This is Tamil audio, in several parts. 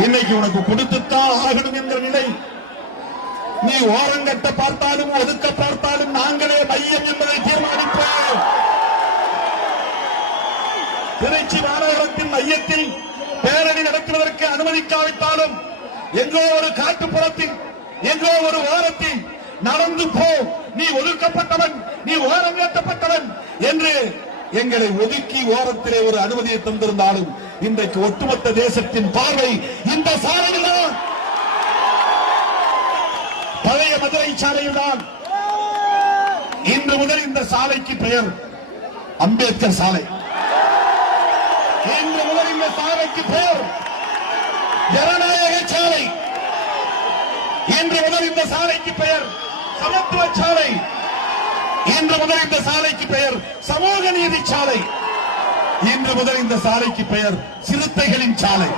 இன்னைக்கு உனக்கு கொடுத்துத்தான் ஆகணும் என்கிற நிலை. நீ ஓரங்கட்ட பார்த்தாலும் ஒதுக்க பார்த்தாலும் நாங்களே மையம் என்பதை தீர்மானிப்போம். திருச்சி மாநகரத்தின் மையத்தில் பேரணி நடத்துவதற்கு அனுமதிக்காவிட்டாலும் எங்கோ ஒரு காட்டுப்புறத்தில் எங்கோ ஒரு ஓரத்தில் நடந்து போ, நீ ஒதுக்கப்பட்டவன், நீ ஓரம் கட்டப்பட்டவன் என்று எங்களை ஒதுக்கி ஓரத்திலே ஒரு அனுமதியை தந்திருந்தாலும் இன்றைக்கு ஒட்டுமொத்த தேசத்தின் பார்வை இந்த சாலையில் தான், பழைய மதுரை சாலையில் தான். இன்று முதல் இந்த சாலைக்கு பெயர் அம்பேத்கர் சாலை. இன்று முதல் இந்த சாலைக்கு பெயர் ஜனநாயக சாலை. இன்று முதல் இந்த சாலைக்கு பெயர் சமத்துவ சாலை. இன்று முதல் இந்த சாலைக்கு பெயர் சமூக நீதி சாலை. இன்று முதல் இந்த சாலைக்கு பெயர் சிறுத்தைகளின் சாலை.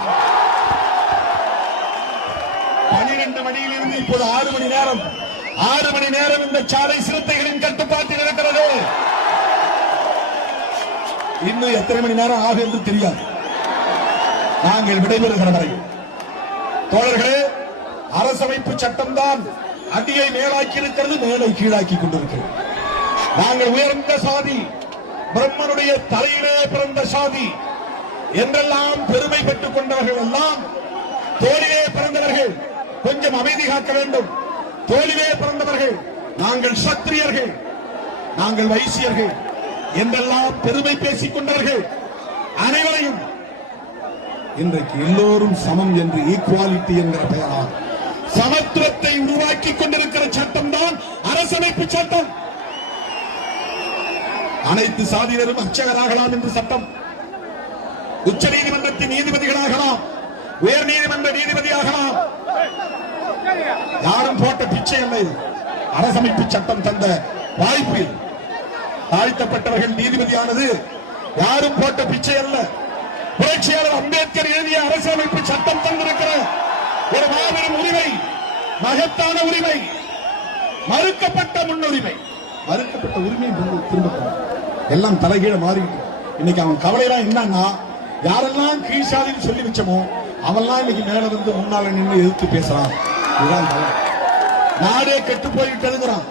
12 மணியிலிருந்து இப்போது 6 மணி நேரம், 6 மணி நேரம் இந்த சாலை சிறுத்தைகளின் கட்டுப்பாட்டில் இருக்கிறது. இன்னும் எத்தனை மணி நேரம் ஆகும் என்று தெரியாது. நாங்கள் விடைபெறுகிற வரை தோழர்களே, அரசமைப்பு சட்டம் தான் அடியை மேலாக்கி இருக்கிறது, மேலை கீழாக்கி கொண்டிருக்கிறது. நாங்கள் உயர்ந்த சாதி, பிரம்மனுடைய தலையிலே பிறந்த சாதி என்றெல்லாம் பெருமை பெற்றுக் கொண்டவர்கள் எல்லாம் தோளிலே பிறந்தவர்கள். கொஞ்சம் அமைதி காக்க வேண்டும். தோளிலே பிறந்தவர்கள் நாங்கள் சத்திரியர்கள், நாங்கள் வைசியர்கள் என்றெல்லாம் பெருமை பேசிக் கொண்டவர்கள் அனைவரையும் இன்றைக்கு எல்லோரும் சமம் என்று ஈக்குவாலிட்டி என்கிற பெயரால் சமத்துவத்தை உருவாக்கி கொண்டிருக்கிற சட்டம் தான் அரசமைப்பு சட்டம். அனைத்து சாதியினரும் அர்ச்சகராகலாம் என்று சட்டம். உச்ச நீதிமன்றத்தின் நீதிபதிகளாகலாம், உயர் நீதிமன்ற நீதிபதியாகலாம். யாரும் போட்ட பிச்சை அல்ல. அரசமைப்பு சட்டம் தந்த வாய்ப்பில் தாழ்த்தப்பட்டவர்கள் நீதிபதியானது யாரும் போட்ட பிச்சை அல்ல. புரட்சியாளர் அம்பேத்கர் எழுதிய அரசியலமைப்பு சட்டம் தந்திருக்கிற ஒரு மாபெரும் உரிமை, மகத்தான உரிமை, மறுக்கப்பட்ட முன்னுரிமை. மறுக்கப்பட்ட உரிமை திரும்ப எல்லாம் தலைகீழ மாறிட்டு இன்னைக்கு அவன் கவலையெல்லாம் என்னன்னா, யாரெல்லாம் கீழ்சாதின்னு சொல்லி வச்சோமோ அவெல்லாம் இன்னைக்கு மேல வந்து முன்னால நின்று எதிர்த்து பேசுறான். இதுதான் நாடே கெட்டு போய்விட்டு எழுதுறான்.